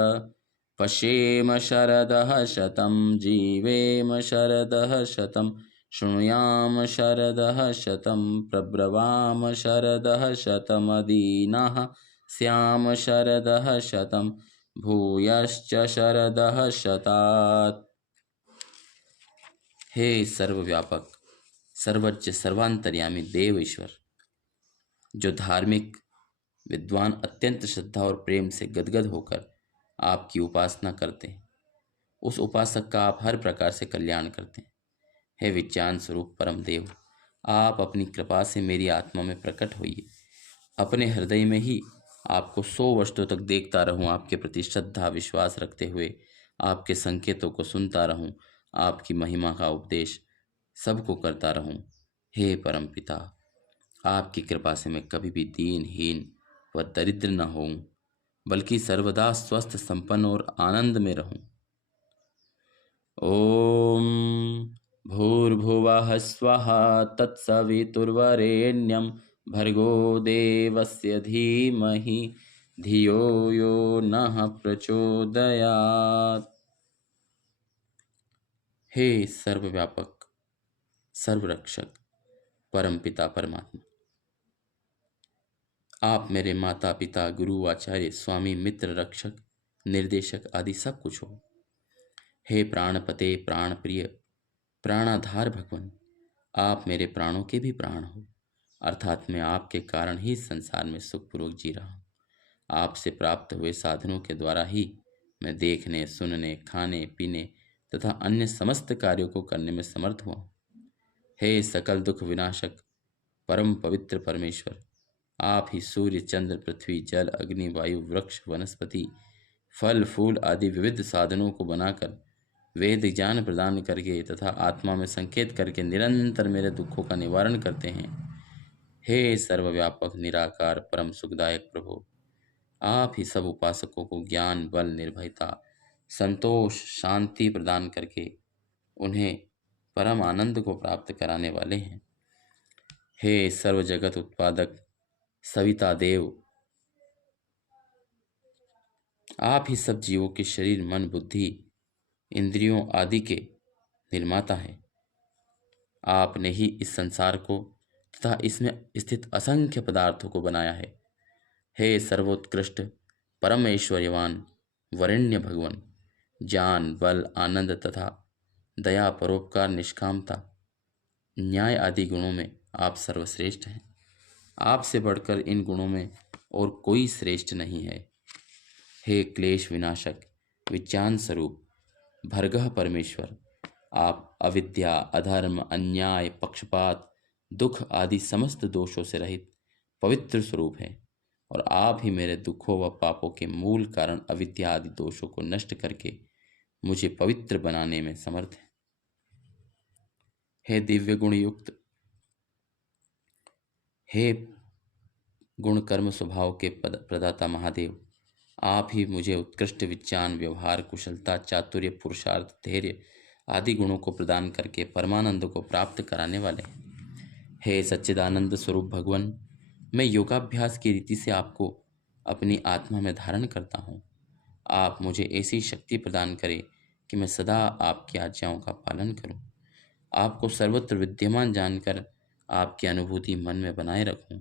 पश्येम शरदः शतं जीवेम शरदः शतं शृणुयाम शरदः शतं प्रब्रवाम शरदः शतमदीनः स्याम शरदः शतं भूयश्च शरदः शतात्। हे सर्वव्यापक सर्वज्ञ सर्वांतर्यामी देव ईश्वर, जो धार्मिक विद्वान अत्यंत श्रद्धा और प्रेम से गदगद होकर आपकी उपासना करते हैं, उस उपासक का आप हर प्रकार से कल्याण करते हैं। हे विज्ञान स्वरूप परम देव, आप अपनी कृपा से मेरी आत्मा में प्रकट होइए। अपने हृदय में ही आपको 100 वर्षों तक देखता रहूं, आपके प्रति श्रद्धा विश्वास रखते हुए आपके संकेतों को सुनता रहूं, आपकी महिमा का उपदेश सबको करता रहूं। हे परम पिता, आपकी कृपा से मैं कभी भी दीनहीन व दरिद्र न होऊं, बल्कि सर्वदा स्वस्थ संपन्न और आनंद में रहूं। ओम भूर्भुवः स्वः तत्सवितुर्वरेण्यं भर्गो देवस्य धीमहि धियो यो नः प्रचोदयात्। हे सर्वव्यापक सर्वरक्षक परमपिता परमात्मा, आप मेरे माता पिता गुरु आचार्य स्वामी मित्र रक्षक निर्देशक आदि सब कुछ हो। हे प्राणपते प्राण प्रिय प्राणाधार भगवान, आप मेरे प्राणों के भी प्राण हो, अर्थात मैं आपके कारण ही संसार में सुखपूर्वक जी रहा हूँ। आपसे प्राप्त हुए साधनों के द्वारा ही मैं देखने सुनने खाने पीने तथा अन्य समस्त कार्यों को करने में समर्थ हुआ हूँ। हे सकल दुख विनाशक परम पवित्र परमेश्वर, आप ही सूर्य चंद्र पृथ्वी जल अग्नि वायु वृक्ष वनस्पति फल फूल आदि विविध साधनों को बनाकर वेद ज्ञान प्रदान करके तथा आत्मा में संकेत करके निरंतर मेरे दुखों का निवारण करते हैं। हे सर्वव्यापक निराकार परम सुखदायक प्रभु, आप ही सब उपासकों को ज्ञान बल निर्भयता संतोष शांति प्रदान करके उन्हें परम आनंद को प्राप्त कराने वाले हैं। हे सर्व जगत उत्पादक सविता देव, आप ही सब जीवों के शरीर मन बुद्धि इंद्रियों आदि के निर्माता हैं। आपने ही इस संसार को तथा इसमें स्थित असंख्य पदार्थों को बनाया है। हे सर्वोत्कृष्ट परम ऐश्वर्यवान वरेण्य भगवान, ज्ञान बल आनंद तथा दया परोपकार निष्कामता न्याय आदि गुणों में आप सर्वश्रेष्ठ हैं। आपसे बढ़कर इन गुणों में और कोई श्रेष्ठ नहीं है। हे क्लेश विनाशक विज्ञान स्वरूप भर्गः परमेश्वर, आप अविद्या अधर्म अन्याय पक्षपात दुख आदि समस्त दोषों से रहित पवित्र स्वरूप हैं और आप ही मेरे दुखों व पापों के मूल कारण अविद्या आदि दोषों को नष्ट करके मुझे पवित्र बनाने में समर्थ हैं। हे दिव्य गुण युक्त, हे गुण कर्म स्वभाव के प्रदाता महादेव, आप ही मुझे उत्कृष्ट विज्ञान, व्यवहार, कुशलता, चातुर्य, पुरुषार्थ, धैर्य आदि गुणों को प्रदान करके परमानंद को प्राप्त कराने वाले हैं। हे सच्चिदानंद स्वरूप भगवान, मैं योगाभ्यास की रीति से आपको अपनी आत्मा में धारण करता हूँ। आप मुझे ऐसी शक्ति प्रदान करें कि मैं सदा आपकी आज्ञाओं का पालन करूं। आपको सर्वत्र विद्यमान जानकर आपकी अनुभूति मन में बनाए रखूं।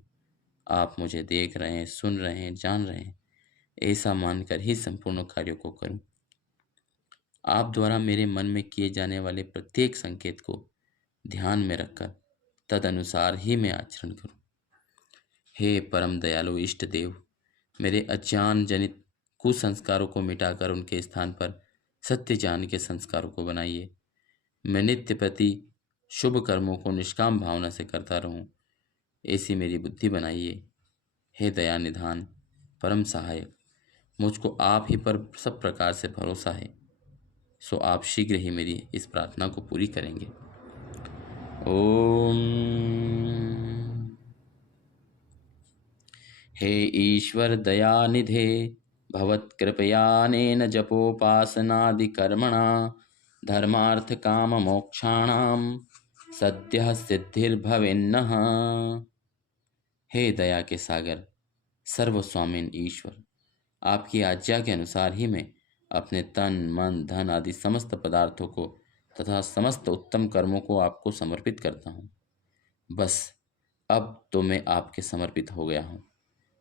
आप मुझे देख रहे हैं, सुन रहे हैं, जान रहे हैं, ऐसा मानकर ही संपूर्ण कार्यों को करूं। आप द्वारा मेरे मन में किए जाने वाले प्रत्येक संकेत को ध्यान में रखकर तद अनुसार ही मैं आचरण करूं। हे परम दयालु इष्ट देव, मेरे अज्ञान जनित कुसंस्कारों को मिटाकर उनके स्थान पर सत्य ज्ञान के संस्कारों को बनाइए। मैं नित्य प्रति शुभ कर्मों को निष्काम भावना से करता रहूं, ऐसी मेरी बुद्धि बनाइए। हे दया निधान परम सहायक, मुझको आप ही पर सब प्रकार से भरोसा है, सो आप शीघ्र ही मेरी इस प्रार्थना को पूरी करेंगे। ओम। हे ईश्वर दयानिधे, भवत्कृपयानेन जपोपासनादि कर्मणा धर्मार्थ काम मोक्षाणाम सद्यः सिद्धिर्भवेन्नः। हे दया के सागर सर्वस्वामीन ईश्वर, आपकी आज्ञा के अनुसार ही मैं अपने तन मन धन आदि समस्त पदार्थों को तथा समस्त उत्तम कर्मों को आपको समर्पित करता हूँ। बस अब तो मैं आपके समर्पित हो गया हूँ।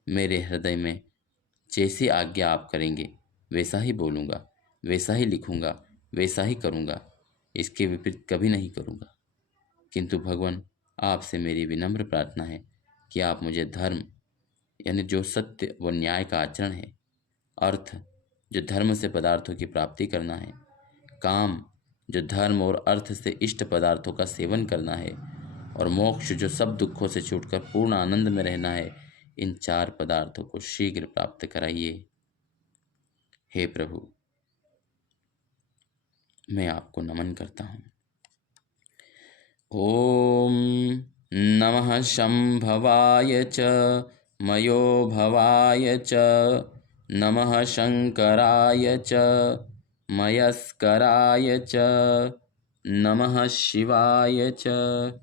मेरे हृदय में जैसी आज्ञा आप करेंगे वैसा ही बोलूँगा, वैसा ही लिखूँगा, वैसा ही करूँगा, इसके विपरीत कभी नहीं करूँगा। किंतु भगवान, आपसे मेरी विनम्र प्रार्थना है कि आप मुझे धर्म यानी जो सत्य व न्याय का आचरण है, अर्थ जो धर्म से पदार्थों की प्राप्ति करना है, काम जो धर्म और अर्थ से इष्ट पदार्थों का सेवन करना है, और मोक्ष जो सब दुखों से छूटकर पूर्ण आनंद में रहना है, इन चार पदार्थों को शीघ्र प्राप्त कराइए। हे प्रभु, मैं आपको नमन करता हूँ। ओम नमः शंभवाय च मयो भवाय च, नमः शंकराय च मयस्कराय च, नमः शिवाय च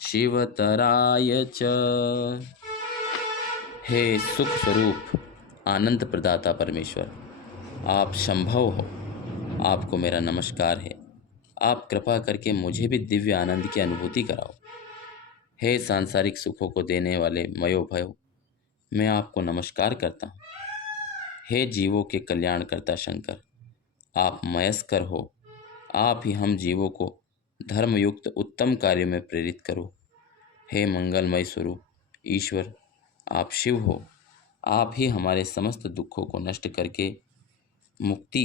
शिवतराय च। हे सुख स्वरूप आनंद प्रदाता परमेश्वर, आप संभव हो, आपको मेरा नमस्कार है। आप कृपा करके मुझे भी दिव्य आनंद की अनुभूति कराओ। हे सांसारिक सुखों को देने वाले मयो भयो, मैं आपको नमस्कार करता हूँ। हे जीवों के कल्याणकर्ता शंकर, आप मयस्कर हो, आप ही हम जीवों को धर्मयुक्त उत्तम कार्य में प्रेरित करो। हे मंगलमय स्वरूप ईश्वर, आप शिव हो, आप ही हमारे समस्त दुखों को नष्ट करके मुक्ति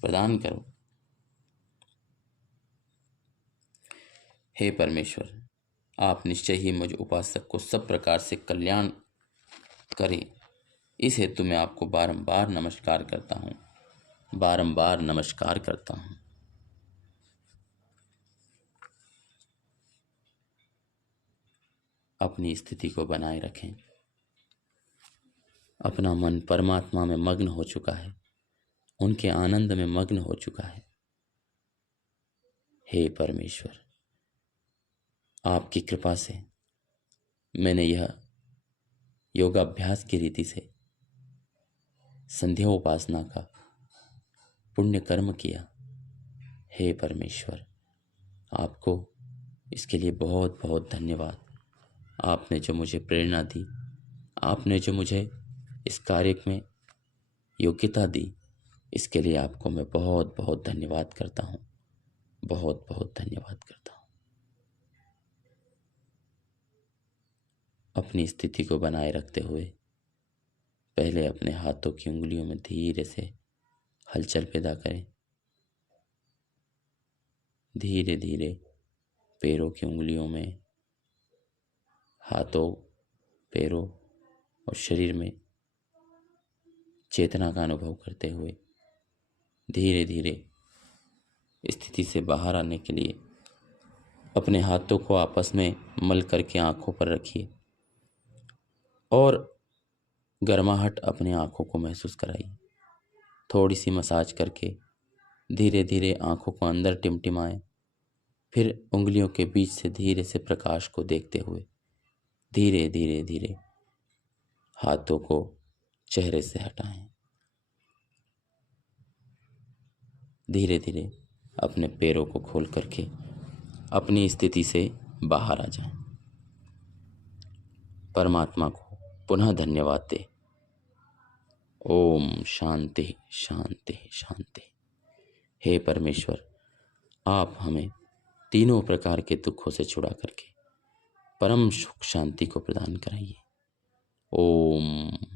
प्रदान करो। हे परमेश्वर, आप निश्चय ही मुझ उपासक को सब प्रकार से कल्याण करें, इस हेतु मैं आपको बारंबार नमस्कार करता हूँ, बारंबार नमस्कार करता हूँ। अपनी स्थिति को बनाए रखें। अपना मन परमात्मा में मग्न हो चुका है, उनके आनंद में मग्न हो चुका है। हे परमेश्वर, आपकी कृपा से मैंने यह योगाभ्यास की रीति से संध्या उपासना का पुण्य कर्म किया। हे परमेश्वर, आपको इसके लिए बहुत बहुत धन्यवाद। आपने जो मुझे प्रेरणा दी, आपने जो मुझे इस कार्य में योग्यता दी, इसके लिए आपको मैं बहुत बहुत धन्यवाद करता हूँ, बहुत बहुत धन्यवाद करता हूँ। अपनी स्थिति को बनाए रखते हुए पहले अपने हाथों की उंगलियों में धीरे से हलचल पैदा करें। धीरे धीरे पैरों की उंगलियों में, हाथों, पैरों और शरीर में चेतना का अनुभव करते हुए धीरे धीरे स्थिति से बाहर आने के लिए अपने हाथों को आपस में मल करके आँखों पर रखिए और गर्माहट अपने आँखों को महसूस कराइए। थोड़ी सी मसाज करके धीरे धीरे आँखों को अंदर टिमटिमाएं, फिर उंगलियों के बीच से धीरे से प्रकाश को देखते हुए धीरे धीरे धीरे हाथों को चेहरे से हटाएं। धीरे धीरे अपने पैरों को खोल करके अपनी स्थिति से बाहर आ जाएं। परमात्मा को पुनः धन्यवाद दें। ओम शांति शांति शांति। हे परमेश्वर, आप हमें तीनों प्रकार के दुखों से छुड़ा करके परम सुख शांति को प्रदान कराइए। ओम।